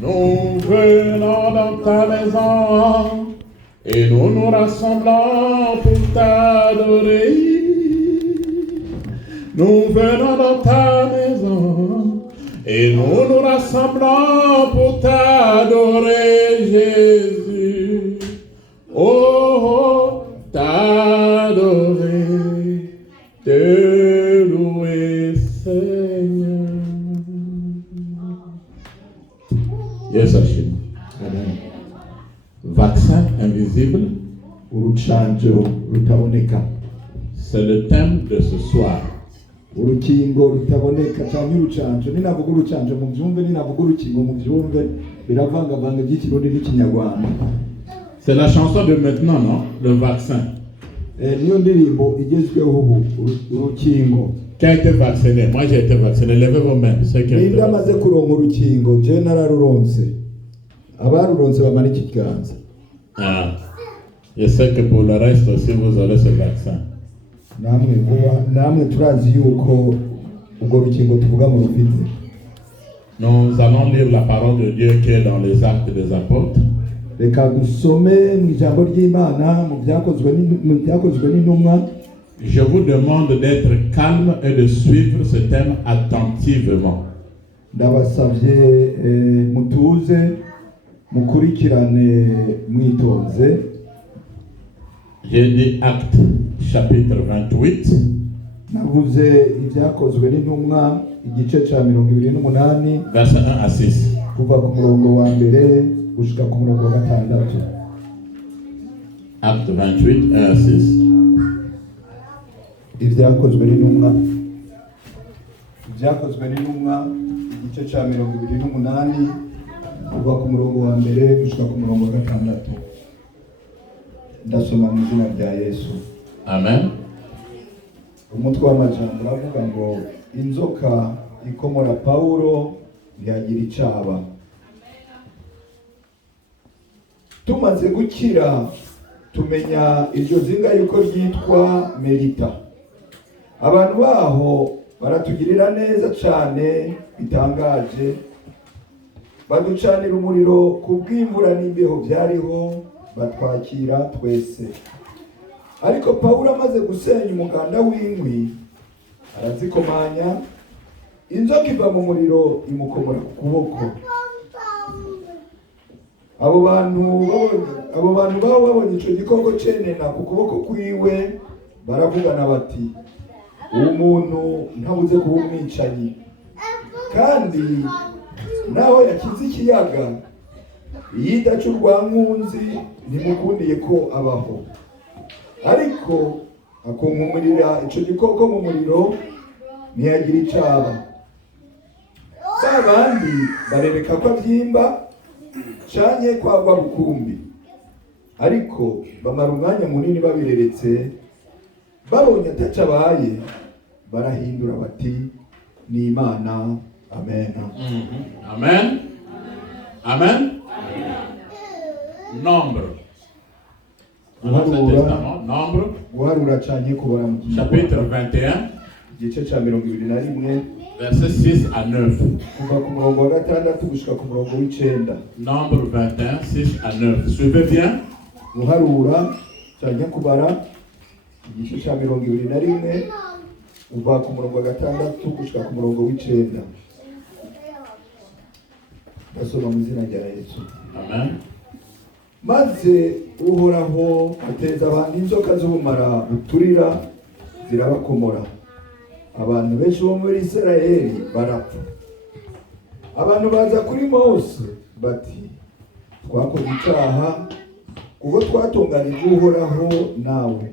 Nous venons dans ta maison et nous nous rassemblons pour t'adorer. Nous venons dans ta maison et nous nous rassemblons pour t'adorer, Jésus. Oh, t'adorer, te louer, Seigneur. Yes, Hashim. Amen. Vaccin invisible, Urucanjo rutaboneka. c'est le thème de ce soir. Urukingo rutaboneka cyangwa urucanjo. Ninavuga urucanjo mu byumve, ninavuga urukingo mu byumve, biravangavanga by'ikirundi n'ikinyarwanda. C'est la chanson de maintenant, non? Le vaccin. Niyo ndirimbo igezweho ubu, urukingo. Qui a été vacciné? Moi, j'ai été vacciné. Levez vos mains. Ceux qui ont été Ninde amaze kuronka urukingo, je nararuronse. Abaruronse bamanike ikiganza. Ah. Je sais que pour le reste aussi, vous aurez ce vaccin. Namwe turazi yuko ubwo rukingo tuvuga mu rufite. Nous allons lire la parole de Dieu qui est dans les Actes des Apôtres. Reka dusome mu ijambo ry'Imana mu byakozwe n'intumwa. Je vous demande d'être calme et de suivre ce thème attentivement. Ndabasavye mutuze mukurikirane mwitonze. J'ai dit Actes chapitre 28. Navuze ibyakozwe n'intumwa igice cya 28 verset 1 à 6. kuva ku murongo wa mbere gushika ku murongo wa 6. Actes 28, 1 à 6. Ibyakozwe n'intumwa igice cya 28 kuva ku murongo wa mbere gushika ku murongo wa 6. Ndasoma mu izina rya Yesu. Amen. Umutwe w'amajambo uravuga ngo inzoka ikomora Pawulo ntiyagira icaba. Tumaze gukira tumenya iryo zinga yuko ryitwa Melita. Abantu baho baratugirira neza cyane bitangaje, baducanira umuriro kubw'imvura n'imbeho byariho, batwakira twese. Ariko Pawulo amaze gusenya umuganda w'inkwi arazikomanya, inzoka iva mu muriro imukomora ku kuboko. Abo bantu babonye icyo gikoko cenena ku kuboko kwiwe baravugana bati, uwo muntu ntabuze kuba umwicanyi, kandi naho yakize ikiyaga yidaca urwankunzi ntimukundiye ko abaho. Ariko akunkumurira icyo gikoko mu muriro ntiyagira icaba. Ba bandi barereka ko abyimba canke kwagwa bukumbi, ariko bamara umwanya munini babireretse, babonye ataco abaye barahindura bati ni Imana. Amen. Amen. Amen. Nombre. Guharura canke kubara mu chapitre 21 igice ca 21 verset 6 à 9. kuva ku murongo wa 6 gushika ku murongo w'9. Nombre 21, 6 à 9. Suivez bien. Guharura canke kubara igice ca 21 kuva ku murongo wa 6 gushika ku murongo w'9. Ndasoma mu izina rya Yesu. Amen. Maze Uhoraho ateza abantu inzoka z'ubumara buturira zirabakomora. Abantu benshi bo muri Isirayeli barapfa. Abantu baza kuri Mose bati, twakoze icyaha kuko twatunganije Uhoraho, nawe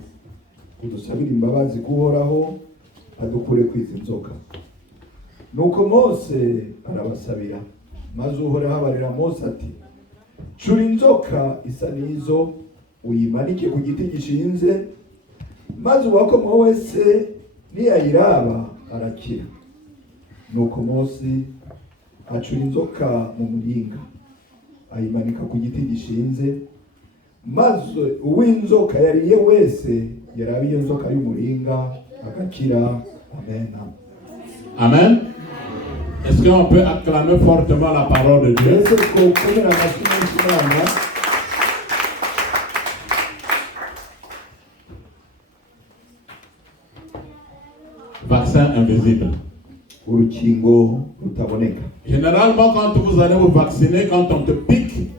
udusabire imbabazi k'Uhoraho adukure kwiza inzoka. Nuko Mose arabasabira, maze Uhoraho abarira Mose ati, cura inzoka isa n'izo uyimanike ku giti gishinze, maze uwakoma wese niyayiraba arakira. Nuko Mose acura inzoka mu muringa ayimanika ku giti gishinze, maze uw'inzoka yariye wese yaraba iyo nzoka y'umuringa agakira. Amen. Amen. Est-ce qu'on peut acclamer fortement la parole de Dieu? Ese twokomera amashyi menshi Imana. Vaccin invisible. Urukingo rutaboneka. Généralement, quand vous allez vous vacciner, quand on te pique,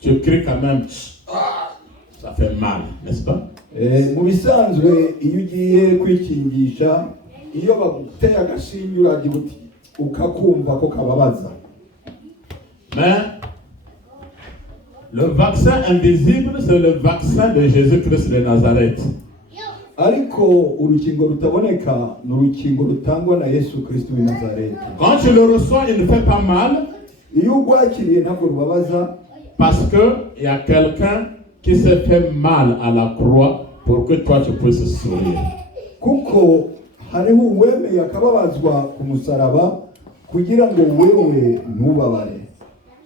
tu cries quand même. Ah, ça fait mal, n'est-ce pas? Mu bisanzwe iyo ugiye kwikingisha, iyo baguteye agashinge uragira uti ukakumva ko kababaza. Mais le vaccin invisible, c'est le vaccin de Jésus-Christ de Nazareth. Ariko urukingo rutaboneka ni urukingo rutangwa na Yesu Kristo w'i Nazareti. Quand tu le reçois, il ne fait pas mal. Iyo urwakiriye ntabwo rubabaza. Parce qu'il y a quelqu'un qui s'est fait mal à la croix pour que toi tu puisses sourire. Kuko hariho uwemeye akababazwa ku musaraba kugira ngo wewe ntubabare.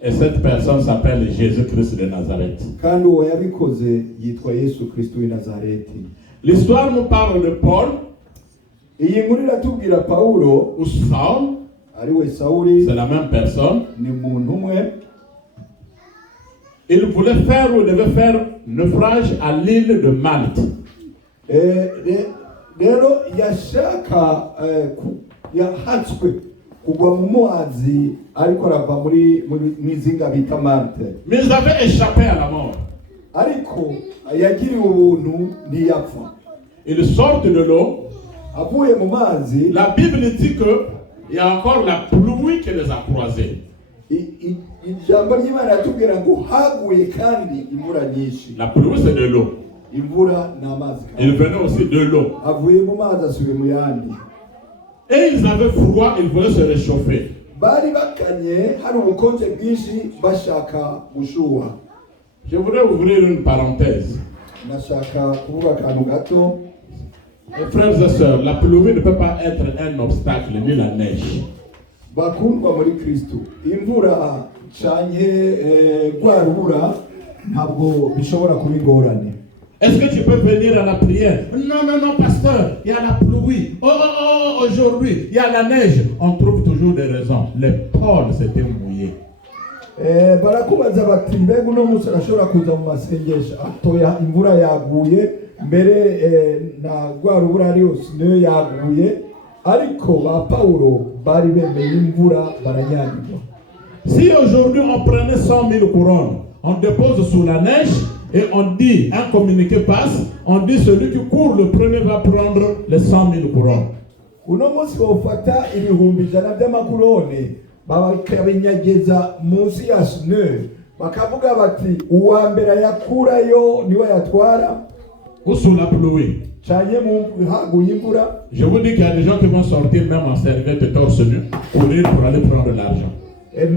Et cette personne s'appelle Jésus-Christ de Nazareth. Kandi uwo yabikoze yitwa Yesu Kristo w'i Nazareti. L'histoire nous parle de Paul. Iyi nkuru iratubwira Paulo Ou Saul. ari we Sawuli. C'est la même personne. Ni muntu umwe. Il voulait faire ou devait faire naufrage à l'île de Malte. Rero yashaka yahatswe kugwa mu mazi ariko arava muri mwizinga bita Malte. Mais ils avaient échappé à la mort. Ariko yagiriwe ubuntu ntiyapfa. Ils sortent de l'eau. Avuye mu mazi. La Bible dit que il y a encore la pluie qui les a croisés. Ijambo ry'Imana yatubwira ngo haguye kandi imvura nyinshi. La pluie c'est de l'eau. Imvura n'amazi. Il venait aussi de l'eau. Avuye mu mazi asubiye mu yandi. Et ils avaient froid, ils voulaient se réchauffer. Bari bakanye hari ubukonje bwinshi bashaka gushuha. Je voudrais ouvrir une parenthèse. Nashaka kuvuga akantu gato. Mes frères et sœurs, la pluie ne peut pas être un obstacle ni la neige. Bakundwa muri Kristo, imvura canke rwa rubura ntabwo bishobora kuba ingorane. Est-ce que tu peux venir à la prière? Non, non, non, pasteur, il y a la pluie. Oh, aujourd'hui, il y a la neige. On trouve toujours des raisons. Les Paul s'étaient mouillés. Barakubaza bati mbega uno munsi arashobora kuza mu masengesho atoya imvura yaguye mbere na rwa rubura yose niyo yaguye ariko ba Paulo bari bemeye imvura baranyagirwa. Si aujourd'hui on prenait 100 000 couronnes, on dépose sous la neige et on dit, un communiqué passe, on dit celui qui court le premier va prendre les 100 000 couronnes. Uno munsi bofata ibihumbi ijana by'amakurone bakabinyageza munsi ya snow bakavuga bati uwa mbere yakurayo niwe yatwara. Ou sous la pluie. Je vous dis qu'il y a des gens qui vont sortir même en serviette torse nu, courir pour aller prendre l'argent. Yes,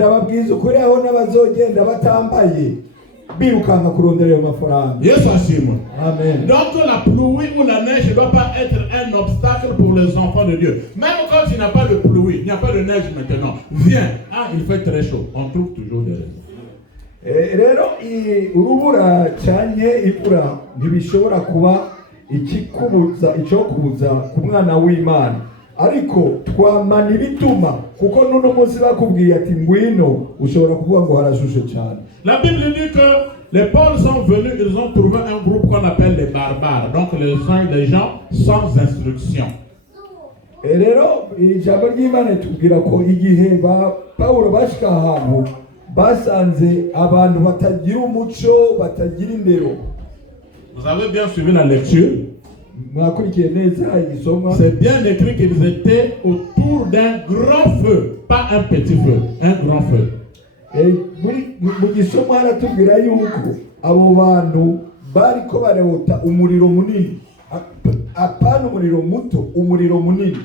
Amen. Donc la pluie ou la neige ne doit pas être un obstacle pour les enfants de Dieu. Même quand il n'y a pas de pluie, il n'y a pas de neige maintenant. Viens, il fait très chaud. On trouve toujours des raisons. Rero urubura cyane imvura ntibishobora kuba ikikubuza icyokubuza ku mwana w'Imana ariko twamana ibituma kuko nuno munsi bakubwiye ati ngwino ushobora kuvuga ngo harashushe cyane. La Bible dit que les Pauls sont venus, ils ont trouvé un groupe qu'on appelle les barbares, donc les gens sans instruction. Rero ijambo ry'Imana tubwira ko igihe ba Paulo bashika ahantu basanze abantu batagira umuco batagira indero. Vous avez bien suivi la lecture. C'est bien écrit qu'ils étaient autour d'un grand feu, pas un petit feu, un grand feu. Mu gisomo haratubwira yuko abo bantu bariko barota umuriro munini, apana umuriro muto, umuriro munini.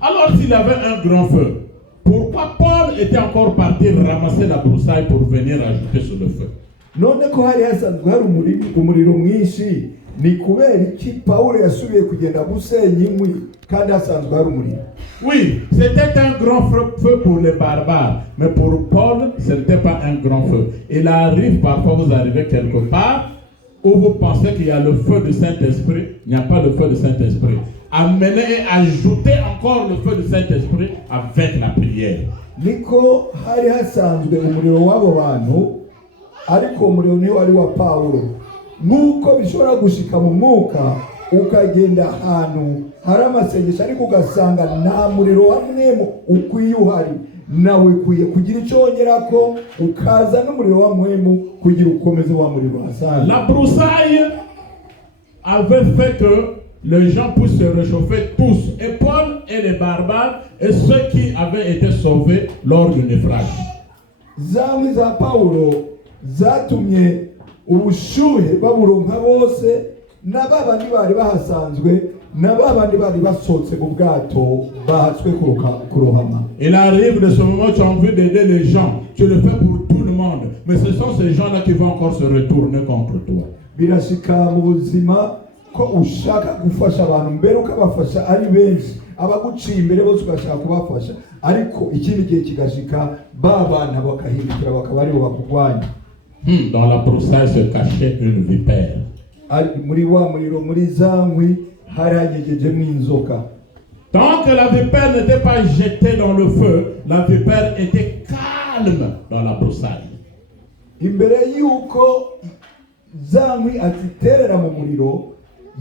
Alors s'il y avait un grand feu, pourquoi Paul était encore parti ramasser la broussaille pour venir ajouter sur le feu? None ko hari hasanzwe hari umuriro mwinshi ni kubera iki Paulo yasubiye kugenda gusenya inkwi kandi hasanzwe hari umuriro? Oui, c'était un grand feu pour les barbares, mais pour Paul, ce n'était pas un grand feu. Il arrive parfois, vous arrivez quelque part où vous pensez qu'il y a le feu du Saint-Esprit, il n'y a pas le feu du Saint-Esprit. Amenez et ajoutez encore le feu du Saint-Esprit avec la prière. niko hari hasanzwe umuriro w'abo bantu, ariko umuriro niwo wari wa Pawulo. Nk'uko bishobora gushika mu mwuka ukagenda ahantu hari amasengesho ariko ugasanga nta muriro wa mwemu ukwiye uhari, nawe ukwiye kugira icyo wongerako ukaza n'umuriro wa mwemu kugira ukomeze wa muriro hasanzwe. La broussaille avait fait que les gens puissent se réchauffer tous, et Paul et les barbares et ceux qui avaient été sauvés lors du naufrage. Zankwi za Pawulo zatumye ubushuhe baburonka bose, na babandi bari bahasanzwe, na babandi bari basohotse mu bwato bahatswe kurohama. Il arrive de ce moment, tu as envie d'aider les gens, tu le fais pour tout le monde, mais ce sont ces gens-là qui vont encore se retourner contre toi. Birashika mu buzima ko ushaka gufasha abantu mbere ukabafasha ari benshi, abaguciye imbere bose ugashaka kubafasha, ariko ikindi gihe kigashika babana bakahindukira bakaba aribo bakugwanya. Dans la broussaille se cachait une vipère. Muri wa muriro muri zankwi hari hanyegejemo inzoka. Tant que la vipère n'était pas jetée dans le feu, la vipère était calme dans la broussaille. Imbere yuko zankwi atiterera mu muriro,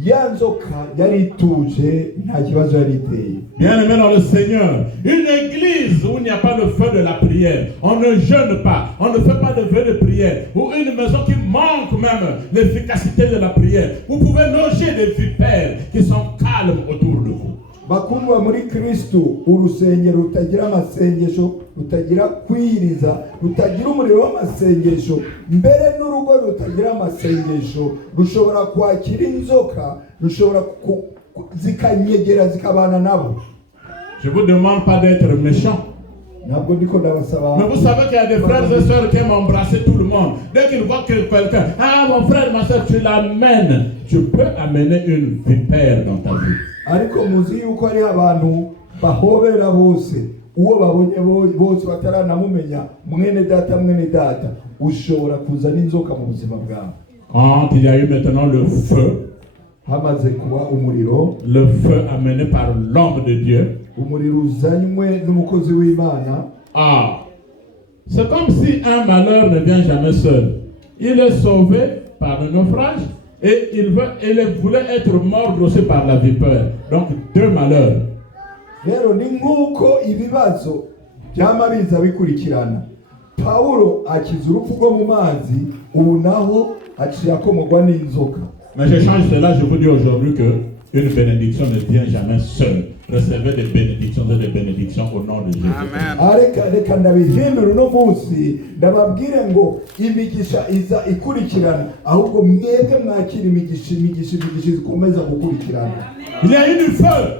ya nzoka yari ituje, nta kibazo yari iteye. Bien-aimé dans le Seigneur, une église où il n'y a pas le feu de la prière, on ne jeûne pas, on ne fait pas de vœux de prière, ou une maison qui manque même l'efficacité de la prière, vous pouvez loger des vipères qui sont calmes autour de vous. Bakundwa muri Kristo, urusengero rutagira amasengesho, rutagira kwiriza, rutagira umuriro w'amasengesho, mbere n'urugo rutagira amasengesho, rushobora kwakira inzoka, rushobora zikanyegera zikabana nabo. Je vous demande pas d'être méchant. Mais vous savez qu'il y a des frères et sœurs qui aiment embrasser tout le monde. Dès qu'ils voient quelqu'un, ah mon frère, ma soeur, tu l'amènes. Tu peux amener une vipère dans ta vie. Ariko muzi yuko ari abantu bahobera bose, uwo babonye bose bataranamumenya, mwene data, ushobora kuzana inzoka mu buzima bwawe. Quand il y a eu maintenant le feu, hamaze kuba umuriro, le feu amené par l'homme de Dieu, umuriro uzanywe n'umukozi w'Imana. C'est comme si un malheur ne vient jamais seul. Il est sauvé par le naufrage et il voulait être mort aussi par la vipère. Donc deux malheurs. Rero ni nk'uko ibibazo byama biza bikurikirana. Pawulo akiza urupfu rwo mu mazi, ubu naho aciye akomogwa n'inzoka. Mais je change cela, je vous dis aujourd'hui que une bénédiction ne vient jamais seule. Recevez des bénédictions et des bénédictions au nom de Jésus. Amen. Reka ndabihindura uno munsi, ndababwire ngo imigisha iza ikurikirana, ahubwo mwebwe mwakira imigisha zikomeza gukurikirana. Il y a eu du feu.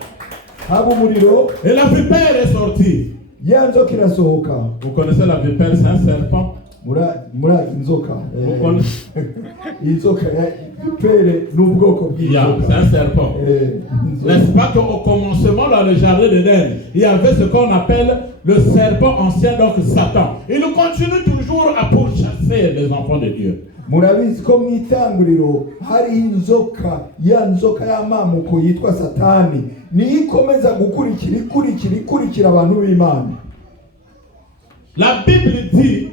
Haba umuriro, et la vipère est sortie. Ya nzoka irasohoka. Vous connaissez la vipère, c'est un serpent. Mura inzoka. Inzoka ya vipère n'ubwoko bw'inzoka. C'est un serpent. N'est-ce pas qu'au commencement dans le jardin d'Éden, il y avait ce qu'on appelle le serpent ancien, donc Satan. Il continue toujours à pourchasser les enfants de Dieu. Murabizi ko mu itanguriro hari inzoka, ya nzoka y'amamuko yitwa Satani, niyo ikomeza gukurikira abantu b'Imana. La Bible dit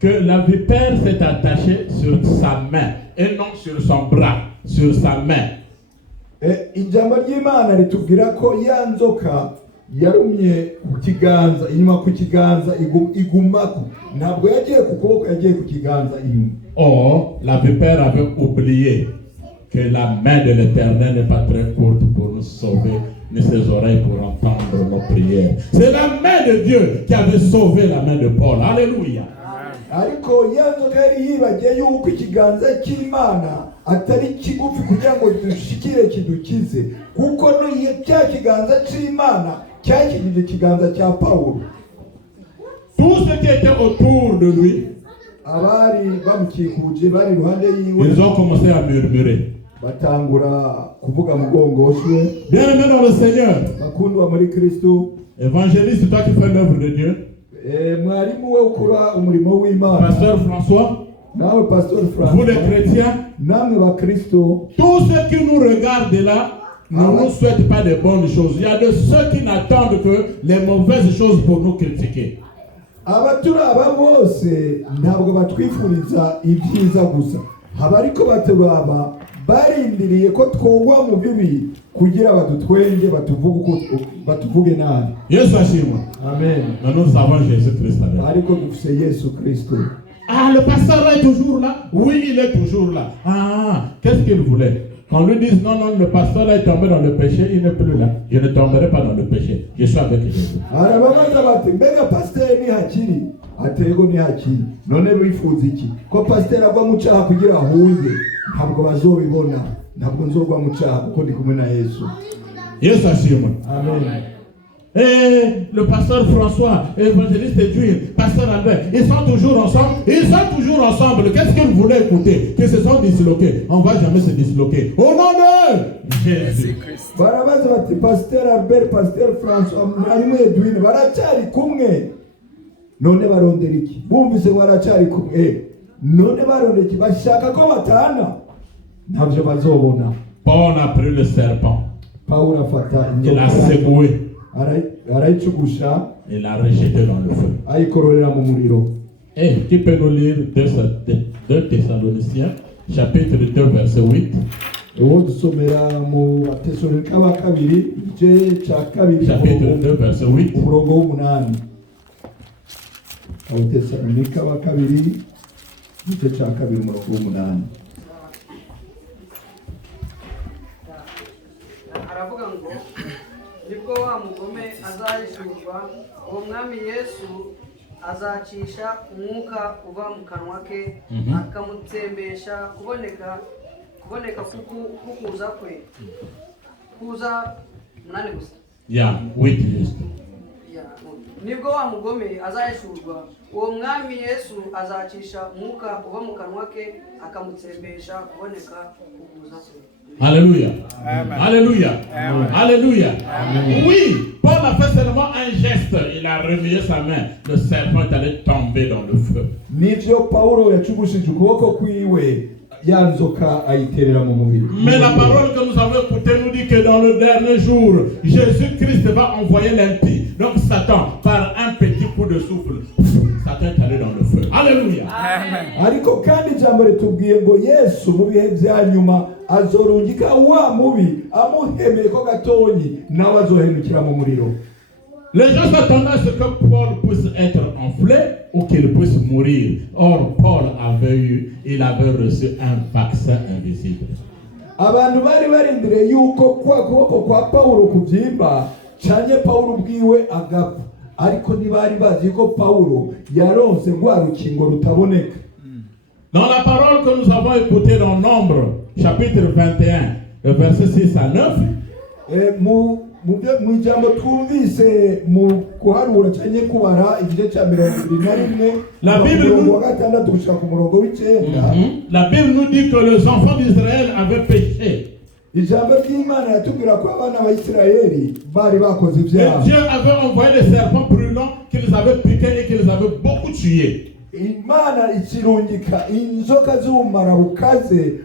que la vipère s'est attachée sur sa main et non sur son bras, sur sa main. Ijambo ry'Imana ritubwira ko ya nzoka yarumye ku kiganza, inyuma ku kiganza igumako, ntabwo yagiye ku kuboko, yagiye ku kiganza inyuma. Or, la vipère avait oublié que la main de l'Éternel n'est pas très courte pour nous sauver, ni ses oreilles pour entendre nos prières. C'est la main de Dieu qui avait sauvé la main de Paul. Alléluia. Ariko ya nzoka yari yibagiye yuko ikiganza cy'Imana atari kigufi kugira ngo dushikire kidukize, kuko no cya kiganza cy'Imana cyakigije ikiganza cya Paulo. Tout ce qui était autour de lui, abari bamukikuje bari iruhande yiwe, ils ont commencé à murmurer. Batangura kuvuga mugongoswe. Bien-aimé dans le Seigneur, bakundwa muri Kristo, évangéliste, toi qui fais l'œuvre de Dieu, mwarimu we ukora umurimo w'Imana, Pasteur François, nawe Pasteur François, vous les chrétiens, namwe ba Kristo, tous ceux qui nous regardent là ne nous souhaitent pas de bonnes choses. Il y a de ceux qui n'attendent que les mauvaises choses pour nous critiquer. abaturaba bose ntabwo batwifuriza ibyiza gusa, haba ariko baturaba barindiriye ko twogwa mu bibi kugira badutwenge batuvuge nabi. Yesu ashimwe. Amen. Nous avons Jésus-Christ avec nous. Ariko dufise Yesu Kristo. Ah, le pasteur est toujours là? Oui, il est toujours là. Ah, qu'est-ce qu'il voulait? Qu'on lui dise non, non, le pasteur est tombé dans le péché, il n'est plus là. Je ne tomberai pas dans le péché. Je suis avec Jésus. Arababaza bati mbega pasteur ni hakiri? Atego ni hakiri. None bifuza iki? Ko pasteur agwa mu cyaha kugira ahunge. Ntabwo bazobibona. Ntabwo nzogwa mu cyaha kuko ndi kumwe na Yesu. Yesu ashimwe. Amen. Et le pasteur François, évangéliste Edwin, pasteur Albert, ils sont toujours ensemble. Ils sont toujours ensemble. Qu'est-ce qu'ils voulaient écouter? Qu'ils se sont disloqués. On ne va jamais se disloquer. Au nom de Jésus. Barabaza bati pasteur Albert, pasteur François, mwarimu Edwin baracari kumwe. None barondera iki? Bumvise baracari kumwe. None barondera iki? Bashaka ko batana. Ntabyo bazobona. Paul a pris le serpent. Paul afata Il l'a secoué. Arayicugusha. Il l'a rejeté dans le feu. Ayikororera mu muriro. Et qui peut nous lire 2 Thessaloniciens, chapitre 2, verset 8. Uwo dusomera mu Batesalonika ba kabiri, igice cya kabiri, Chapitre 2, verset 8. umurongo w'umunani. Batesalonika ba kabiri, igice cya kabiri, umurongo w'umunani. Aravuga ngo nibwo wa mugome azahishurwa, uwo mwami Yesu azacisha umwuka uva mu kanwa ke, akamutsembesha kuboneka kukuza kwe. Kuza munani gusa. Yeah, wait just. Nibwo wa mugome azahishurwa, uwo mwami Yesu azacisha umwuka uva mu kanwa ke, akamutsembesha kuboneka kukuza kwe. Alléluia. Amen. Alléluia. Amen. Alléluia. Amen. Oui, Paul a fait seulement un geste. Il a remué sa main. Le serpent est allé tomber dans le feu. Nivyo Paulo yacugushije ukuboko kwiwe yanzoka ayiterera mu mubiri. Mais la parole que nous avons écoutée nous dit que dans le dernier jour, Jésus-Christ va envoyer l'impie. Donc Satan, par un petit coup de souffle, Satan est allé dans le feu. Alléluia. Amen. Ariko kandi ijambo ritubwiye ngo Yesu mu bihe vya nyuma azorungika wa mubi amuhemeye ko gatonyi nawe azohemukira mu muriro. Les gens s'attendaient à ce que Paul puisse être enflé ou qu'il puisse mourir. Or, Paul il avait reçu un vaccin invisible. Abantu bari barindiriye yuko kwa kuboko kwa Paulo kubyimba cyane Paulo ubwiwe agapfa, ariko ntibari bazi ko Paulo yaronse rwa rukingo rutaboneka. Dans la parole que nous avons écoutée dans Nombre, chapitre 21, le verset 6 à 9, mu ijambo twumvise mu kuharura cyane kubara igice cya 21 la Bible nous dit que les enfants d'Israël avaient péché. Ijambo ry'Imana yatubwira ko abana ba Isirayeli bari bakoze ibyaha. Dieu avait envoyé des serpents brûlants qu'ils avaient piqués et qu'ils avaient beaucoup tués. Imana ikirungika inzoka z'ubumara bukaze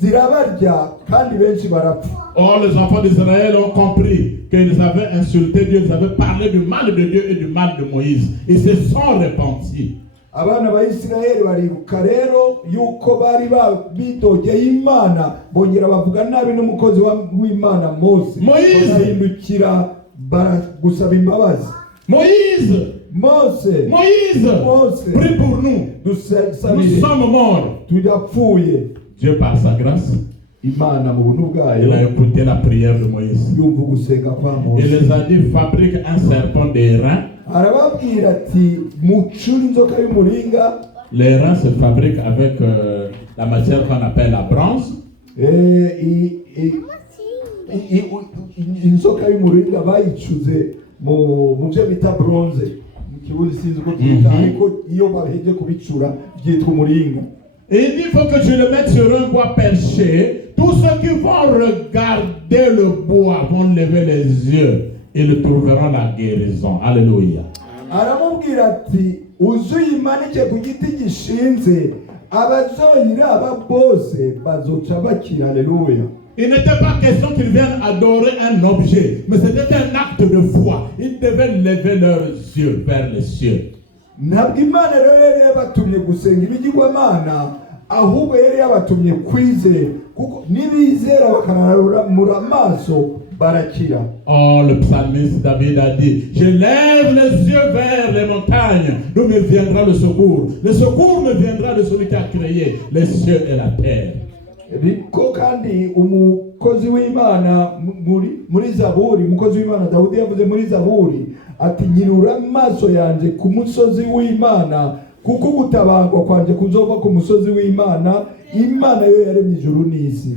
zirabarya kandi benshi barapfa. Or les enfants d'Israël ont compris qu'ils avaient insulté Dieu, ils avaient parlé du mal de Dieu et du mal de Moïse. Ils se sont repentis. Abana ba Isirayeli baribuka rero yuko bari bitogeye Imana bongera bavuga nabi n'umukozi w'Imana Mose. Bahindukira baragusaba imbabazi. Mose, prie pour nous. Nous sommes morts. Dieu par sa grâce, il a écouté la prière de Moïse. Il les a dit, fabrique un serpent des reins. Les reins se fabriquent avec la matière qu'on appelle la bronze. Inzoka y'umuringa bayicuze mu byo bita bronze mu kibuzi sinzi uko byita ariko iyo baheje kubicura byitwa umuringa. Et il dit faut que je le mette sur un bois perché. Tous ceux qui vont regarder le bois vont lever les yeux et le trouveront la guérison. Alléluia. Aramubwira ati uzuyimanike ku giti gishinze abazoyiraba bose bazoca bakira. Alléluia. Il n'était pas question qu'ils viennent adorer un objet, mais c'était un acte de foi. Ils devaient lever leurs yeux vers les cieux. ntabwo Imana rero yari yabatumye gusenga ibigirwamana, ahubwo yari yabatumye kwizera, kuko nibizera bakanarura amaso barakira. Oh, le psalmiste David a dit, je lève les yeux vers les montagnes, d'où me viendra le secours. Le secours me viendra de celui qui a créé les cieux et la terre. Ko kandi umukozi w'Imana muri Zaburi, umukozi w'Imana Dawudi yavuze muri Zaburi ati, nyirura amaso yanje ku musozi w'Imana, kuko gutabarwa kwanje kuzova ku musozi w'Imana, Imana yo yaremye ijuru n'isi.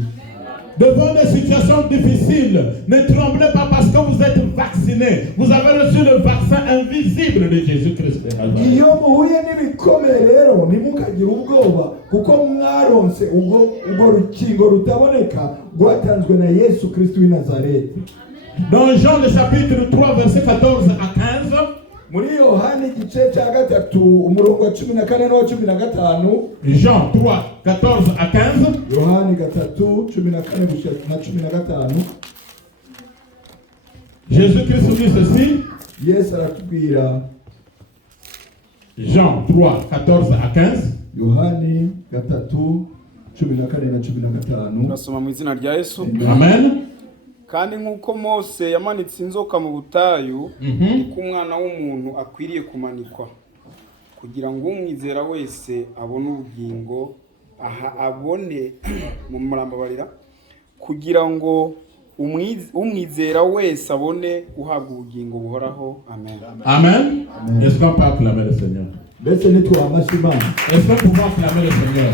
Devant des situations difficiles, ne tremblez pas parce que vous êtes vaccinés. Vous avez reçu le vaccin invisible de Jésus-Christ. Iyo muhuye n'ibikomeye rero ntimukagire ubwoba, kuko mwaronse ubwo rukingo rutaboneka rwatanzwe na Yesu Kristo w'i Nazareti. Dans Jean le chapitre 3 verset 14 à 15, muri Yohani igice cya 3 umurongo wa 14 n'uwa 15. Jean 3 14 à 15. Yohani 3:14-15. Jésus-Christ dit ceci. Yesu aratubwira. Jean 3 14 à 15. Yohani 3:14-15. Turasoma mu izina rya Yesu. Amen. Kandi nk'uko Mose yamanitse inzoka mu butayu, niko umwana w'umuntu akwiriye kumanikwa, kugira ngo umwizera wese abone ubugingo, abone mu murambabarira, kugira ngo umwizera wese abone guhabwa ubugingo buhoraho. Amen. Amen. Est-ce qu'on peut acclamer le Seigneur? Est-ce qu'on peut acclamer le Seigneur?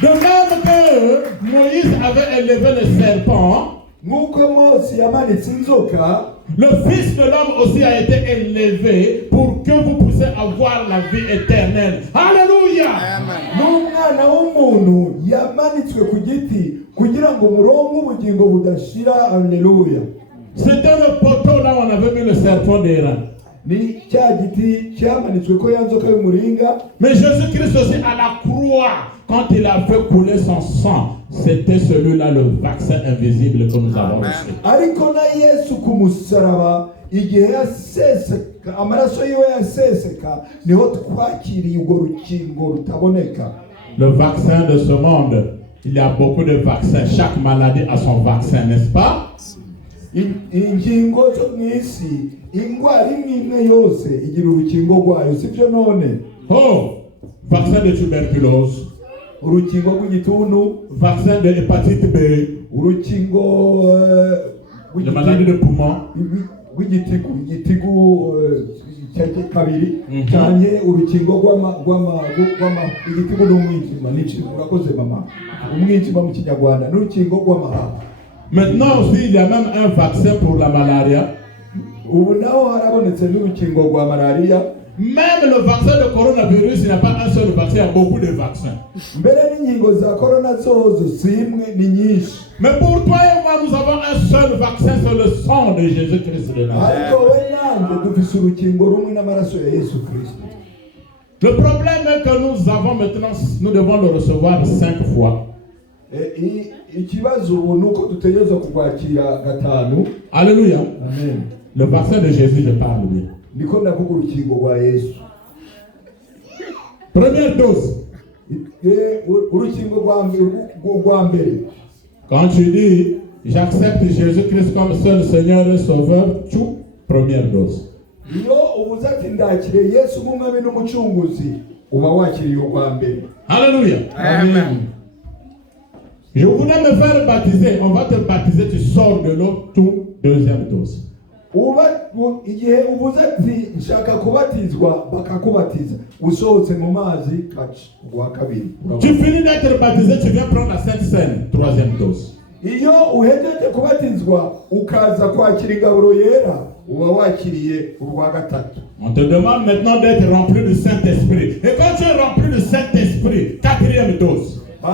De même que Moïse avait élevé le serpent, le Fils de l'homme aussi a été élevé pour que vous puissiez avoir la vie éternelle. Alléluia. C'était le poteau là où on avait mis le serpent d'Éran. Mais Jésus-Christ aussi à la croix, quand il a fait couler son sang, c'était celui-là le vaccin invisible que nous avons reçu. Le vaccin de ce monde, il y a beaucoup de vaccins. Chaque maladie a son vaccin, n'est-ce pas? Oh, vaccin de tuberculose, vaccin de hépatite B, de maladie de poumon, Maintenant aussi, il y a même un vaccin pour la malaria. Même le vaccin de coronavirus, il n'y a pas un seul vaccin, il y a beaucoup de vaccins. Mais pour toi et moi, nous avons un seul vaccin, c'est le sang de Jésus-Christ de Nazareth. Le problème est que nous avons maintenant, nous devons le recevoir 5 fois. Alléluia. Amen. Le vaccin de Jésus, je parle bien. Première dose. Quand tu dis j'accepte Jésus-Christ comme seul Seigneur et Sauveur, tout, première dose. Alléluia. Amen. Je voudrais me faire baptiser. On va te baptiser, tu sors de l'eau, tout, deuxième dose. Tu finis d'être baptisé, tu viens prendre la Sainte Seine, troisième dose. On te demande maintenant d'être rempli du Saint-Esprit. Et quand tu es rempli du Saint-Esprit, quatrième dose. Et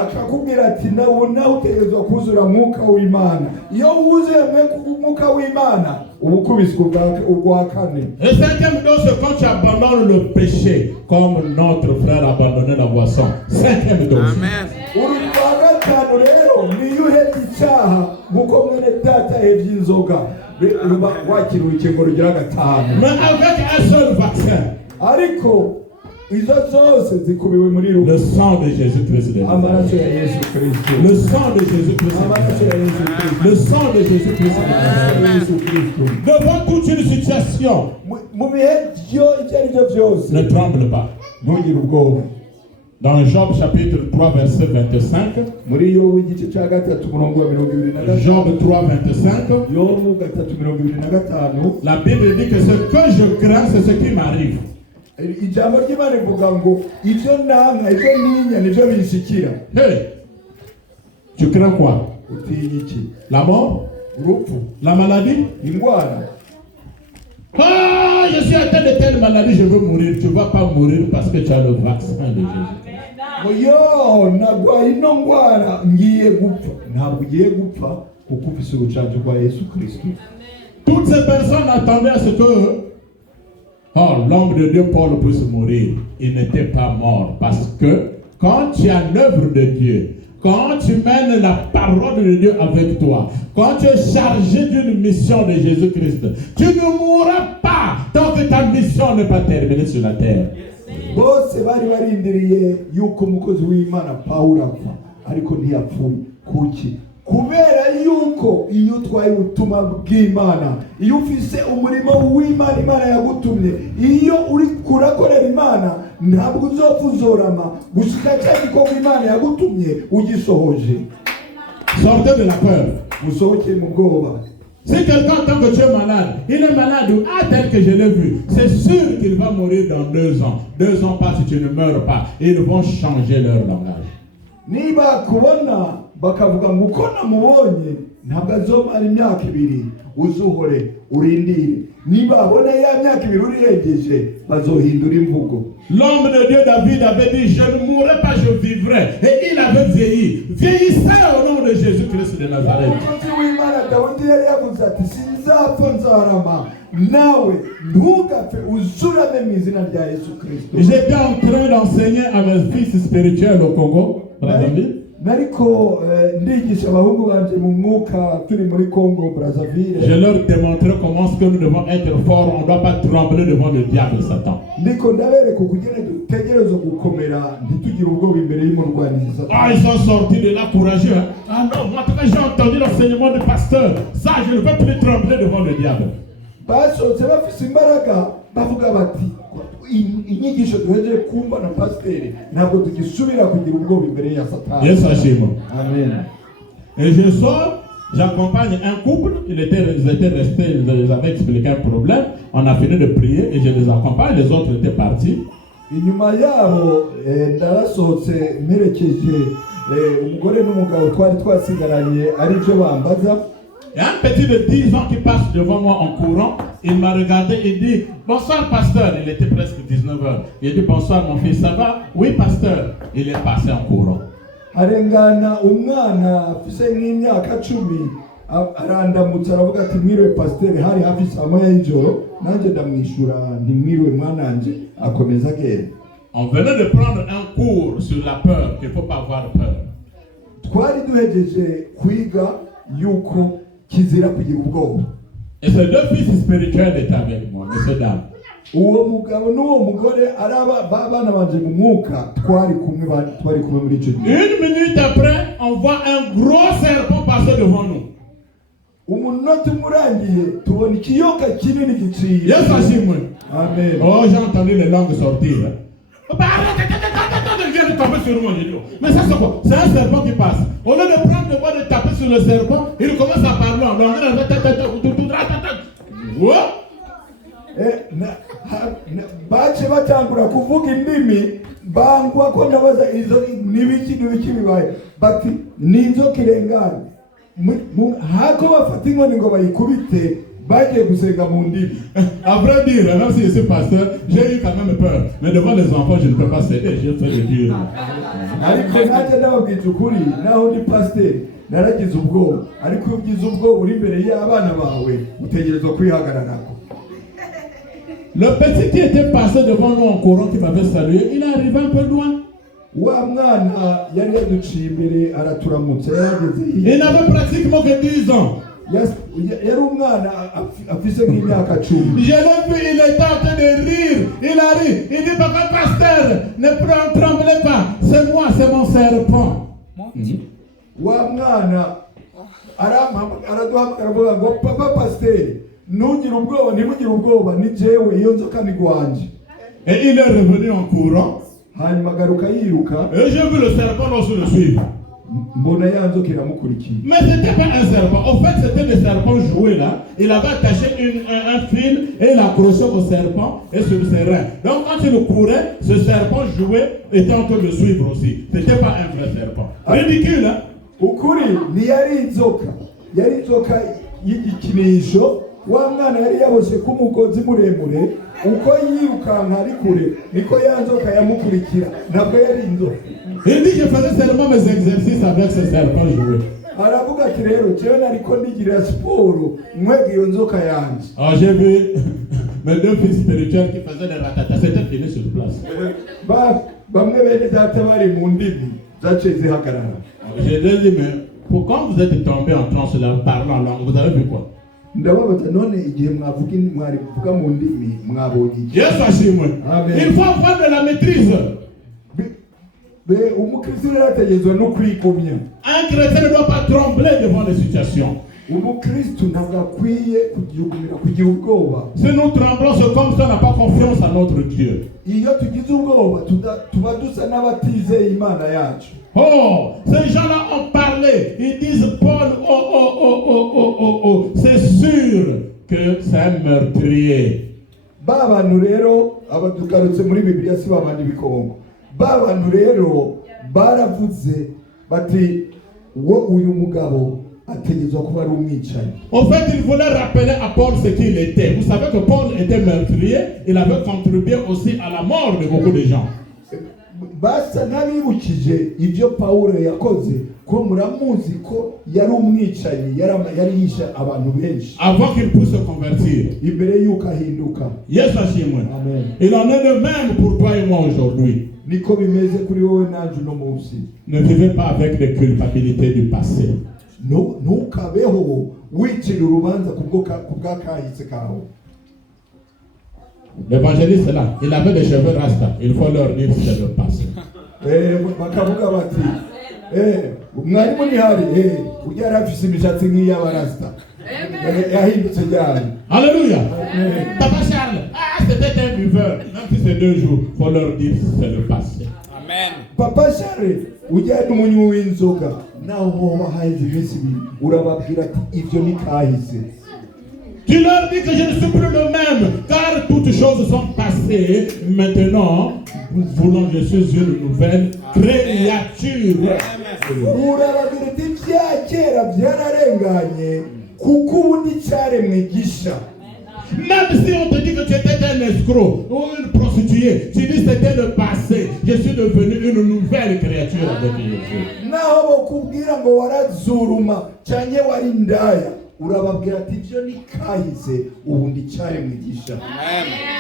cinquième dose, c'est quand tu abandonnes le péché, comme notre frère a abandonné la boisson. Cinquième dose. Amen. Mais avec un seul vaccin. ariko izo zose zikubiwe muri rugo. Le sang de Jésus-Christ de Amaraso Nazareth. ya Yesu Kristo. Le sang de Jésus-Christ de Amaraso ya Nazareth. Yesu Kristo. Le sang de Jésus-Christ de Amaraso ya Nazareth. Yesu Kristo. Devant toute une situation, Mu bihe ibyo ari byo byose ne tremble pas. ntugire ubwoba. Dans Job chapitre 3 verset 25, Muri Yobu igice cya gatatu umurongo wa 25. Job 3 25, Yobu gatatu 25. la Bible dit que ce que je crains, c'est ce qui m'arrive. Ijambo ry'Imana rivuga ngo ibyo nanga ibyo ninya nibyo binshikira. Hey, tu crains quoi? Utinya iki? La mort? Urupfu? La maladie? Indwara? Ah, je suis atteint de telle maladie, je veux mourir. Tu ne vas pas mourir parce que tu as le vaccin de Jésus. Yo nagwaye ino ndwara ngiye gupfa. Ntabwo ugiye gupfa kuko ufise urucanco rwa Yesu Kristo. Toutes ces personnes attendaient à ce que l'homme de Dieu Paul puisse mourir. Il n'était pas mort parce que quand tu as l'œuvre de Dieu, quand tu mènes la parole de Dieu avec toi, quand tu es chargé d'une mission de Jésus-Christ, tu ne mourras pas tant que ta mission n'est pas terminée sur la terre. Bose bari barindiriye yuko umukozi w'Imana Pawulo apfa ariko ntiyapfuye. Kuki? Kubera yuko iyo utwaye ubutumwa bw'Imana, iyo ufise umurimo w'Imana Imana yagutumye, iyo uri kurakorera Imana, ntabwo uzopfa uzorama gushika cya gikorwa Imana yagutumye ugisohoje. Sortez de la peur. Musohoke mu bwoba. Si quelqu'un entend que tu es malade, il est malade, tel que je l'ai vu, c'est sûr qu'il va mourir dans 2 ans. 2 ans passent, tu ne meurs pas. Ils vont changer leur langage. Niba kubona bakavuga ngo uko namubonye ntabwo azomara imyaka 2, uzuhore urindire. Niba abona ya myaka 2 uriyegeje bazohindura imvugo. L'homme de Dieu David avait dit, je ne mourrai pas, je vivrai. Et il avait vieilli. Vieillissait au nom de Jésus-Christ de Nazareth. Umukozi w'Imana Dawidi yari yavuze ati sinzapfa nzarama, nawe ntugapfe uzurame mu izina rya Yesu Kristo. J'étais en train d'enseigner à mes fils spirituels au Congo, Brazzaville. Nariko ndigisha abahungu banje mu mwuka turi muri Congo Brazzaville. Je leur démontrais comment est-ce que nous devons être forts. On ne doit pas trembler devant le diable Satan. Ndiko ndabereka ukugene dutegerezwa gukomera ntitugire ubwoba imbere y'umurwanizi Satani. Ah, ils sont sortis de là courageux. Hein? Ah non, moi, en tout cas, j'ai entendu l'enseignement du pasteur. Ça, je ne peux plus trembler devant le diable. Basohotse bafise imbaraga bavuga bati inyigisho duhejeje kumva na pasiteri ntabwo tugisubira kugira ubwoba imbere ya Satani. Yes, Hashim. Amen. Et je sors, j'accompagne un couple. Ils étaient restés, ils avaient expliqué un problème. On a fini de prier et je les accompagne. Les autres étaient partis. Inyuma yabo ndarasohotse mperekeje umugore n'umugabo twari twasigaranye ari byo bambaza. Il y a un petit de 10 ans qui passe devant moi en courant. Il m'a regardé et dit, bonsoir pasteur. Il était presque 19h. Il dit, bonsoir mon fils, ça va? Oui pasteur. Il est passé en courant. Arengana umwana afise nk'imyaka 10 arandamutse aravuga ati mwiriwe pasiteri, hari hafi saa moya y'ijoro, nanjye ndamwishura nti mwiriwe mwananje, akomeza agenda. On venait de prendre un cours sur la peur, qu'il ne faut pas avoir peur. Twari duhejeje kwiga yuko kizira kugira ubwoba. Et ces 2 fils spirituels étaient avec moi, messieurs dames. Uwo mugabo n'uwo mugore araba babana banje mu mwuka twari kumwe muri icyo gihe. 1 minute après, on voit un gros serpent passer devant nous. Umunota umurangiye tubona ikiyoka kinini giciye. Yes, Hashim. Amen. Oh, j'ai entendu les langues sortir. Il vient de taper sur moi. Mais ça c'est quoi? C'est un serpent qui passe. Au lieu de prendre le bois de taper sur le serpent, il commence à parler en langue. Bace batangura kuvuga indimi bangwa ko ndabaza izo nibiki bibaye bati n'inzoka irengana hako bafata inkoni ngo bayikubite bagiye gusenga mu ndimi. À vrai dire, même si je suis pasteur, j'ai eu quand même peur. Mais devant les enfants, je ne peux pas céder. J'ai fait le Dieu. Ariko nanjye ndababwira ukuri naho ndi pasiteri naragize ubwoba, ariko iyo ugize ubwoba uri imbere y'abana bawe utegerezwa kwihagararako. Le petit qui était passé devant nous en courant, qui m'avait salué, il est arrivé un peu loin. Wa mwana yari yaduciye imbere araturamutse yageze. Il n'avait pratiquement que 10 ans. yari umwana afise nk'imyaka 10. Je l'ai vu, il était en train de rire. Il a ri. Il dit, papa pasteur, ne tremblez pas. C'est moi, c'est mon serpent. Wa mwana araduhamagara avuga ngo papa pasteur, ntugire ubwoba, ntibugire ubwoba, ni jewe, iyo nzoka ni gwanje. Et il est revenu en courant. Hanyuma agaruka yiruka. Et j'ai vu le serpent aussi le suivre. Mbona ya nzoka iramukurikiye. Mais c'était pas un serpent. En fait, c'était des serpents joués là. Il avait attaché un fil et il accrochait au serpent et sur ses reins. Donc quand il courait, ce serpent joué était en train de suivre aussi. C'était pas un vrai serpent. Ridicule, hein? Ukuri ni yari inzoka. Yari inzoka y'igikinisho. Wa mwana yari yaboshe kumugozi muremure. Uko yirukanka ari kure niko ya nzoka yamukurikira. Ntabwo yari inzoka. Il dit, je faisais seulement mes exercices avec ce serpent joué. Aravuga ati rero jewe nariko ndigirira siporo mwege iyo nzoka yanje. Alors j'ai vu mes deux fils spirituels qui faisaient des ratatas. C'était fini sur place. Bamwe bene data bari mu ndimi zaciye zihagarara. J'ai dit, mais pourquoi vous êtes tombé en transe là, parlant en langue? Vous avez vu quoi? Ndababaza none igihe mwari kuvuga mu ndimi mwabonye iki? Yesu ashimwe. Il faut avoir de la maîtrise. Umukristo yarategezwa no kwigumya. Un chrétien ne doit pas trembler devant les situations. Umukristo ntabwo akwiye kugira ubwoba. Si nous tremblons, c'est comme ça, on n'a pas confiance à notre Dieu. Iyo tugize ubwoba tuba dusa n'abatizeye Imana yacu. Oh, ces gens-là ont parlé. Ils disent, Paul, c'est sûr que c'est un meurtrier. Bantu rero abadukarutse muri Bibiliya si babandi bikongo. Bantu rero baravuze bati wo uyu mugabo ategezwa kuba ari umwicanyi. En fait, il voulait rappeler à Paul ce qu'il était. Vous savez que Paul était meurtrier. Il avait contribué aussi à la mort de beaucoup de gens. Basa n'abibukije ibyo Paulo yakoze ko muramuzi ko yari umwicanyi yari yishe abantu benshi avant qu'il puisse se convertir. Imbere yuko ahinduka. Yesu ashimwe. Amen. Il en est de même pour toi et moi aujourd'hui. Niko bimeze kuri wowe nanje no munsi. Ne vivez pas avec les culpabilités du passé. Ntukabeho wicira urubanza kubw'akahise kawe. L'évangéliste là, il avait des cheveux rasta. Il faut leur dire que c'est le passé. Bakavuga bati mwarimu ni hari ujya yarafise imishatsi nk'iy'abarasta yahindutse ryari. Alléluia. Papa Charles, c'était un buveur. Même si c'est 2 jours, il faut leur dire que c'est le passé. Amen. Papa Charles ujya n'umunywi w'inzoga naho hoba haheze iminsi ibiri urababwira ati ivyo ni kahise. Tu leur dis que je ne suis plus le même, car toutes choses sont passées. Maintenant, nous voulons, je suis une nouvelle créature. Urababwira ati ibya kera byararenganye kuko ubu ni cyaremwe gisha. Même si on te dit que tu étais un escroc ou une prostituée, tu dis que c'était le passé. Je suis devenu une nouvelle créature avec Jésus. Naho bakubwira ngo warazuruma cyanye wari ndaya. Urababwira ati ibyo ni kahise ubu ndi cyaremwe gisha.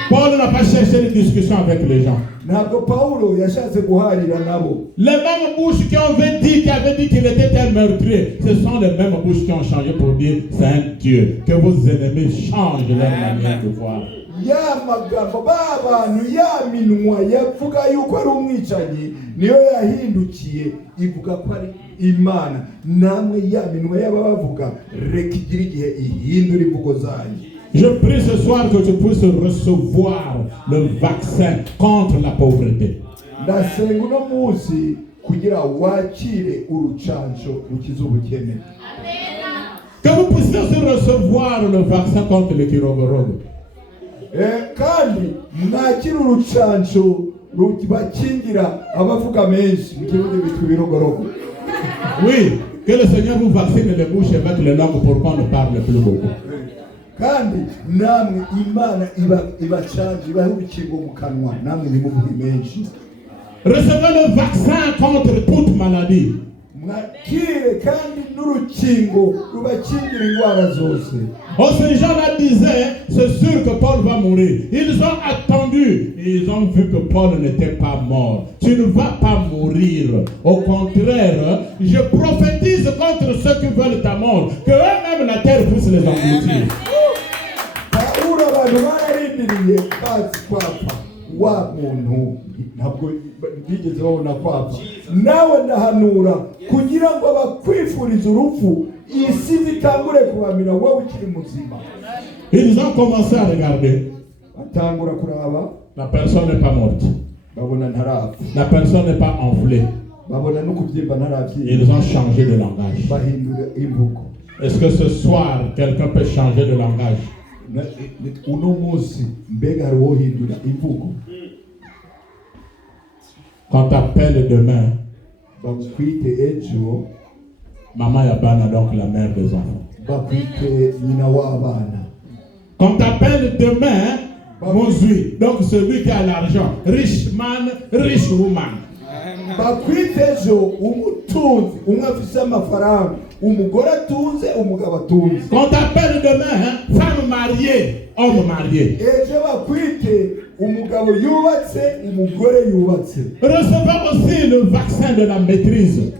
Paul n'a pas cherché une discussion avec les gens. Ntabwo Paulo yashatse guharira nabo. Les mêmes bouches qui avaient dit qu'il était un meurtrier, ce sont les mêmes bouches qui ont changé pour dire c'est un Dieu. Que vos ennemis changent leur manière de voir. Ya magambo b'abantu ya minwa yavuga yuko ari umwicanyi niyo yahindukiye ivuga ko ari Imana. Namwe ya minwa y'abavuga reka igira igihe ihindura imvugo zayo. Je prie ce soir que tu puisses recevoir le vaccin contre la pauvreté. Ndasenga uno munsi kugira wakire urucanco rukiza ubukene. Que vous puissiez aussi recevoir le vaccin contre le kirogorogo. Kandi mwakire urucanco rubakingira abavuga menshi mu kirundi bitwa ibirogorogo. Oui, que le Seigneur vous vaccine les bouches avec les langues pour qu'on ne parle plus beaucoup. Kandi namwe Imana ibacanje ibahe urukingo mu kanwa namwe nimuvuge menshi. Recevez le vaccin contre toute maladie. mwakire kandi n'urukingo rubakingira indwara zose. Oh, ces gens-là disaient, c'est sûr que Paul va mourir. Ils ont attendu. Ils ont vu que Paul n'était pas mort. Tu ne vas pas mourir. Au contraire, je prophétise contre ceux qui veulent ta mort. Que eux-mêmes la terre puisse les engloutir. Pawulo abantu bararindiriye bazi kwapfa wa muntu ntabwo bigeze babona kwapfa. Nawe ndahanura kugira ngo bakwifurize urupfu isi zitangure kubamira wowe ukiri muzima. Ils ont commencé à regarder. Batangura kuraba, La personne n'est pas morte. babona ntarapfa. La personne n'est pas enflée. Babona no kubyimba ntarapfa. Ils ont changé de langage. Bahindura imvugo. Est-ce que ce soir, quelqu'un peut changer de langage? Uno munsi mbega hari wohindura imvugo. Quand t'appelles demain, Bakwite ejo, maman Yabana, donc la mère des enfants. bakwite nyina w'abana. Quand t'appelles demain, Mozui, donc celui qui a l'argent, rich man, rich woman. Bakwite ejo umutunzi, umwe afise amafaranga, umugore atunze, umugabo atunze. Quand t'appelles demain, femme mariée, homme marié. Ejo bakwite umugabo yubatse, umugore yubatse. Recevez aussi le vaccin de la maîtrise.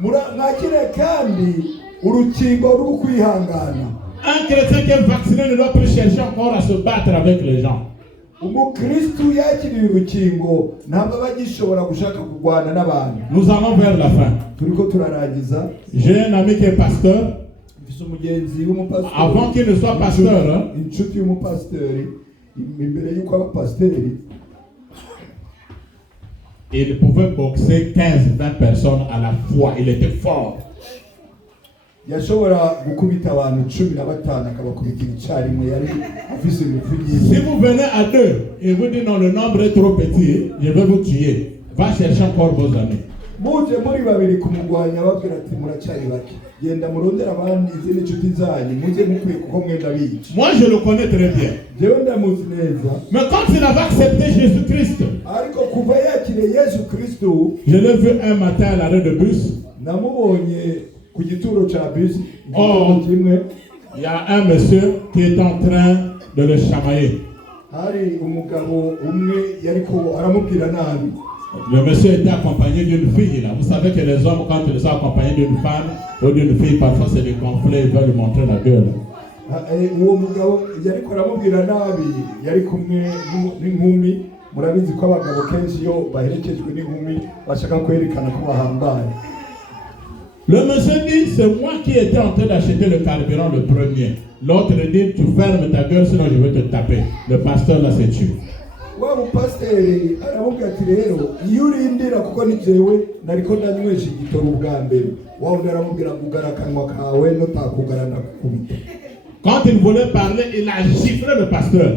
Mwakire kandi urukingo rwo kwihangana. Un chrétien qui est vacciné ne doit plus chercher encore à se battre avec les gens. Umukristu yakiriye urukingo ntabwo bagishobora gushaka kurwana n'abantu. Nous allons vers la fin. Turiko turarangiza. J'ai un ami qui est pasteur. Mfise umugenzi w'umupasiteri. Avant qu'il ne soit pasteur, inshuti y'umupasiteri, imbere y'uko aba pasiteri, il pouvait boxer 15-20 personnes à la fois. Il était fort. yashobora gukubita abantu 15 akabakubita icyarimwe, yari afise imifu nyinshi. Si vous venez à deux et vous dites non, le nombre est trop petit, je vais vous tuer. Va chercher encore vos amis. Muje muri babiri kumugwanya babwira ati muracyari bake, genda murondera abandi izindi nshuti zanyu muze mukwiye kuko mwenda bica. Moi je le connais très bien. Jewe ndamuzi neza. Mais quand il avait accepté Jésus-Christ, Ariko kuva yakire Yesu Kristo, je l'ai vu un matin à l'arrêt de bus. namubonye ku gituro ca bus. Oh. kimwe Il y a un monsieur qui est en train de le chamailler. hari umugabo umwe yariko aramubwira nabi. Le monsieur était accompagné d'une fille là. Vous savez que les hommes, quand ils sont accompagnés d'une femme ou d'une fille, parfois c'est des conflits, ils veulent lui montrer la gueule. Uwo mugabo yariko aramubwira nabi, yari kumwe n'inkumi. Murabizi ko abagabo kenshi iyo baherekejwe n'inkumi bashaka kwerekana ko bahambaye. Le monsieur dit, c'est moi qui étais en train d'acheter le carburant le premier. L'autre dit, tu fermes ta gueule sinon je vais te taper. Le pasteur là s'est tué. Wa mupasiteri aramubwira ati rero iyo urindira kuko ni jewe nariko ndanywesha igitoro ubwa mbere, wa undi aramubwira kugara akanwa kawe no takugarana kukubita. Quand il voulait parler, il a giflé le pasteur.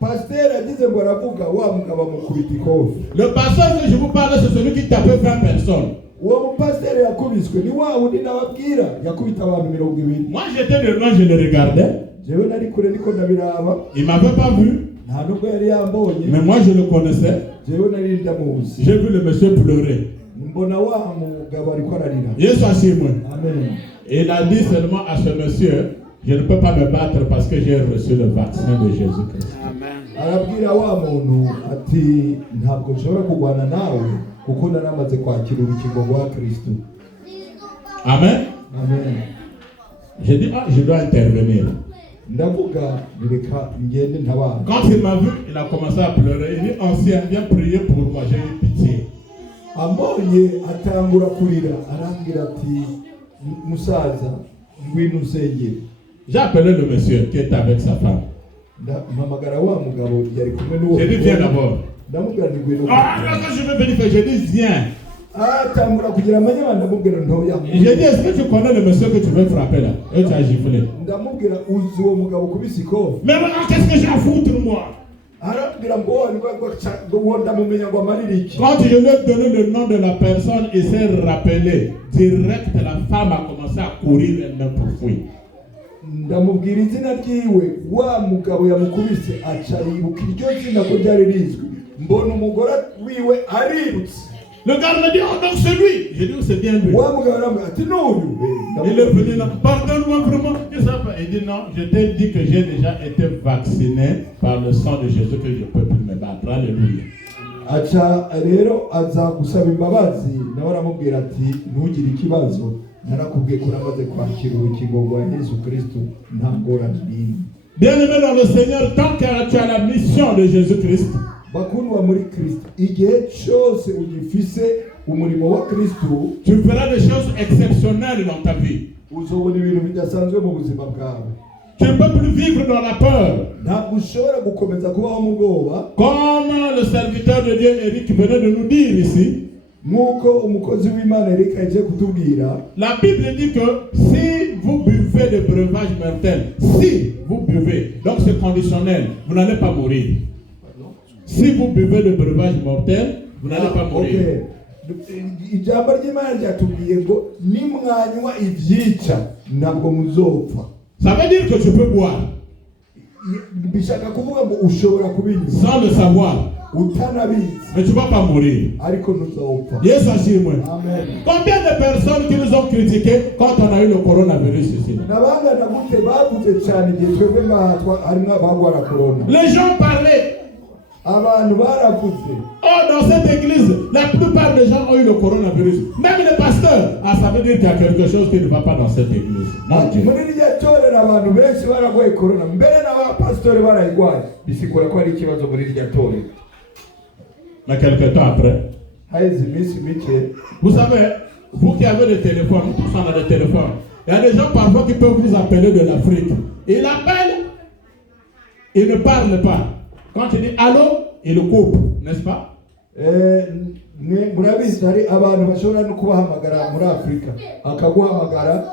Pasiteri agize ngo aravuga, wa mugabo amukubita ikofi. Le pasteur que je vous parle, c'est celui qui tapait 20 personnes. Uwo mupasiteri yakubiswe ni wa undi nababwira yakubita abantu 20. Moi j'étais de loin, je le regardais. Jewe nari kure niko ndabiraba. Il m'avait pas vu, Nta nubwo yari yambonye. mais moi je le connaissais. Jewe nari ndamuzi. J'ai vu le monsieur pleurer. Mbona wa mugabo ariko ararira. Yesu ashimwe. Amen. Et il a dit seulement à ce monsieur, je ne peux pas me battre parce que j'ai reçu le vaccin de Jésus-Christ. Arabwira wa muntu ati ntabwo nshobora kurwana nawe kuko naramaze kwakira urukingo rwa Kristo. Amen. Amen. J'ai dit, ah, je dois intervenir. Ndavuga reka ngende ntabana. Quand il m'a vu, il a commencé à pleurer. Il dit, ancien, viens prier pour moi, j'ai eu pitié. Ambonye atangura kurira, arambwira ati musaza ngwino usengere. J'ai appelé le monsieur qui était avec sa femme. Mpamagara wa mugabo yari kumwe n'uwo. J'ai dit, viens d'abord. Ndamubwira ni ngwino. Ah, quand je vais venir, j'ai dit, viens. Atangura kugira amanyama, ndamubwira ntoya. J'ai dit, est-ce que tu connais le monsieur que tu veux frapper là? Et tu as giflé. Ndamubwira uzi uwo mugabo kubisa ikofi. Mais maintenant, qu'est-ce que j'ai à foutre moi? Arambwira ngo ndamumenya ngo amarire iki. Quand je lui ai donné le nom de la personne, il s'est rappelé. Direct, la femme a commencé à courir elle-même pour fuir. Ndamubwira izina ryiwe, wa mugabo yamukubise aca yibuka iryo zina ko ryari rizwi. Mbona umugore wiwe arirutse Le gars me dit, oh donc c'est lui. J'ai dit, c'est bien lui. Il est venu là, pardonne-moi vraiment. Il dit, non, je t'ai dit que j'ai déjà été vacciné par le sang de Jésus, que je ne peux plus me battre. Alléluia. Acha rero aza gusaba imbabazi nawe aramubwira ati ntugire ikibazo narakubwiye ko namaze kwakira urukingo rwa Yesu Kristo nta ngorane n'imwe. Bien-aimé dans le Seigneur, tant que tu as la mission de Jésus-Christ, bakundwa muri Kristo, igihe cyose ugifise umurimo wa Kristo, tu feras des choses exceptionnelles dans ta vie. uzobona ibintu bidasanzwe mu buzima bwawe. Tu ne peux plus vivre dans la peur. Ntabwo ushobora gukomeza kubaho mu bwoba. Comme le serviteur de Dieu Eric venait de nous dire ici, nk'uko umukozi w'Imana Eric agiye kutubwira, la Bible dit que si vous buvez des breuvages mortels, si vous buvez, donc c'est conditionnel, vous n'allez pas mourir. Si vous buvez des breuvages mortels, vous n'allez pas mourir. Ijambo ry'Imana ryatubwiye ngo nimwanywa ivyica ntabwo muzopfa. Ça veut dire que tu peux boire bishaka kuvuga ngo ushobora kubinywa sans le savoir, utanabizi, mais tu ne vas pas mourir. ariko ntuzopfa. Yes, assure-moi. Amen. Combien de personnes qui nous ont critiqués quand on a eu le coronavirus ici? Nabangana gute bavuze cyane igihe twebwe ngahatwa harimo abagwara corona. Les gens parlaient. Abantu baravuze. Oh, dans cette église, la plupart des gens ont eu le coronavirus. Même les pasteurs. Ah, ça veut dire qu'il y a quelque chose qui ne va pas dans cette église. Non, Dieu. Muri rya torero abantu benshi baragwaye corona, mbere n'abapastori barayigwaye, bisigura ko ari ikibazo muri rya torero. Mais quelque temps après, haheze iminsi mike, vous savez, vous qui avez des téléphones, nous tous on a des téléphones. Il y a des gens parfois qui peuvent vous appeler de l'Afrique. Il appelle, il ne parle pas. Quand il dit allô, il le coupe, n'est-ce pas? murabizi hari abantu bashobora no kubahamagara muri Afrika akaguhamagara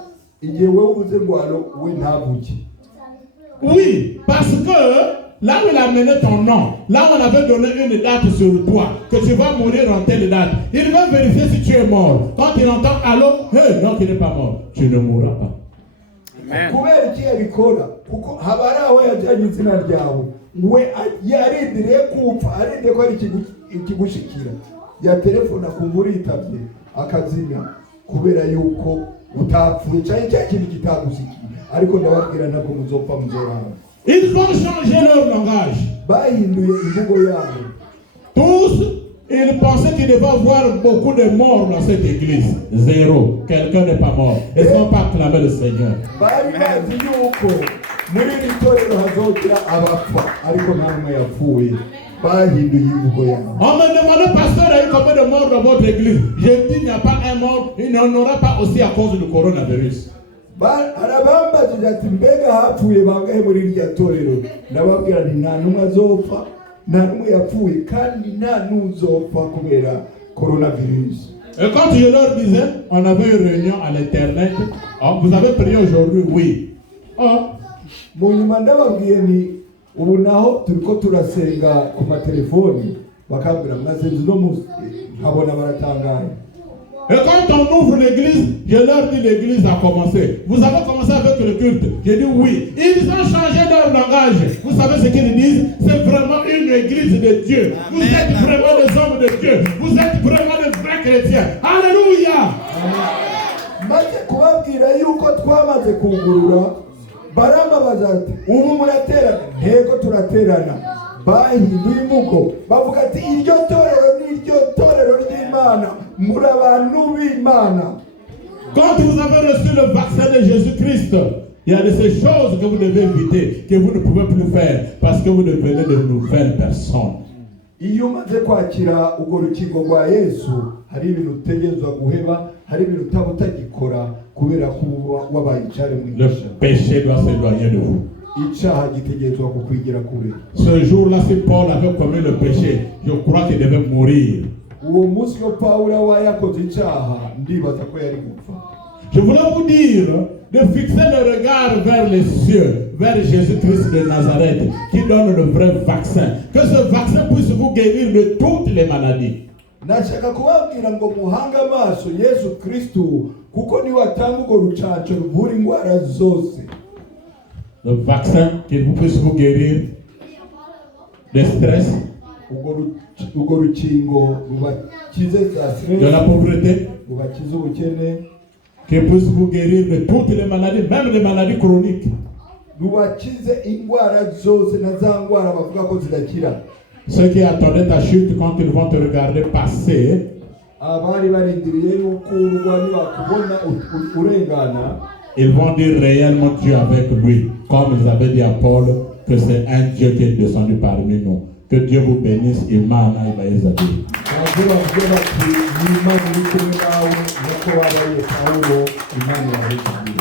igihe wowe uvuze ngo allo we ntavuge. Oui, parce que là où il a mené ton nom, là où on avait donné une date sur toi, que tu vas mourir en telle date, il va vérifier si tu es mort. Quand il entend allô, hey, non, tu n'es pas mort, tu ne mourras pas. Amen. Kubera iki yabikora kuko habari aho yajyanye izina ryawe we yarindiriye kupfa, arinde ko ari ikigushikira ya telefone akumva uritabye akazimya kubera yuko utapfuye cyane cyane ikintu kitagushikira, ariko ndababwira ntabwo muzopfa muzorara. Ils vont changer leur langage. Bahinduye imvugo yabo. Tous, ils pensaient qu'il devait y avoir beaucoup de morts dans cette église. Zéro. Quelqu'un n'est pas mort. Ils n'ont pas acclamé le Seigneur. Bari bazi yuko muri iri torero hazokira abapfa, ariko nta n'umwe yapfuye. Bahinduye imvugo yabo. On me demandait, pasteur, il y a eu combien de morts dans votre église? J'ai dit, il n'y a pas un mort, il n'y en aura pas aussi à cause du coronavirus. Arabambajije ati mbega hapfuye bangahe muri irya torero? Ndababwira nti nta n'umwe azopfa, nta n'umwe yapfuye, kandi nta n'uzopfa kubera coronavirus. Et quand je leur disais, on avait une réunion à l'internet, oh, vous avez prié aujourd'hui? Oui. Oh. Mu nyuma ndababwiye ni ubu naho turiko turasenga ku matelefoni, bakambwira mwasenze no munsi, nkabona baratangaye. Et quand on ouvre l'église, je leur dis l'église a commencé. Vous avez commencé avec le culte? J'ai dit oui. Ils ont changé leur langage. Vous savez ce qu'ils disent? C'est vraiment une église de Dieu. Amen. Vous êtes vraiment des hommes de Dieu. Vous êtes vraiment des vrais chrétiens. Alléluia. Maze kubabwira yuko twamaze kugurura, barambabaza ati ubu muraterana? Ntego turaterana. Bahinduye imvugo bavuga ati iryo torero ni iryo torero ry'Imana, muri abantu b'Imana. Quand vous avez reçu le vaccin de Jésus-Christ, il y a de ces choses que vous devez éviter, que vous ne pouvez plus faire, parce que vous devenez de nouvelles personnes. Iyo umaze kwakira urwo rukingo rwa Yesu, hari ibintu utegerezwa guheba, hari ibintu utaba utagikora kubera ko wabaye icare mu Le péché doit s'éloigner de vous. Ce jour-là, si Paul avait commis le péché, je crois qu'il devait mourir. Je voulais vous dire de fixer le regard vers les cieux, vers Jésus-Christ de Nazareth, qui donne le vrai vaccin. Que ce vaccin puisse vous guérir de toutes les maladies. Nashaka kubabwira ngo muhanga amaso Yesu Kristo kuko ni watanga urwo rucanco ruvura indwara zose. Le vaccin qui puisse vous guérir des stress, urwo rukingo rubakize za stress, de la pauvreté, rubakize ubukene, qui puisse vous guérir de toutes les maladies, même les maladies chroniques. rubakize indwara zose na za ndwara bavuga ko zidakira. Ceux qui attendaient ta chute, quand ils vont te regarder passer, abari barindiriye yuko urwa nibakubona urengana, ils vont dire réellement Dieu avec lui, comme ils avaient dit à Paul, que c'est un Dieu qui est descendu parmi nous. Que Dieu vous bénisse, Imana Ibayezabi. bavuga bati ni Imana iri kumwe nawe nk'uko wabaye Pawulo, Imana yawe.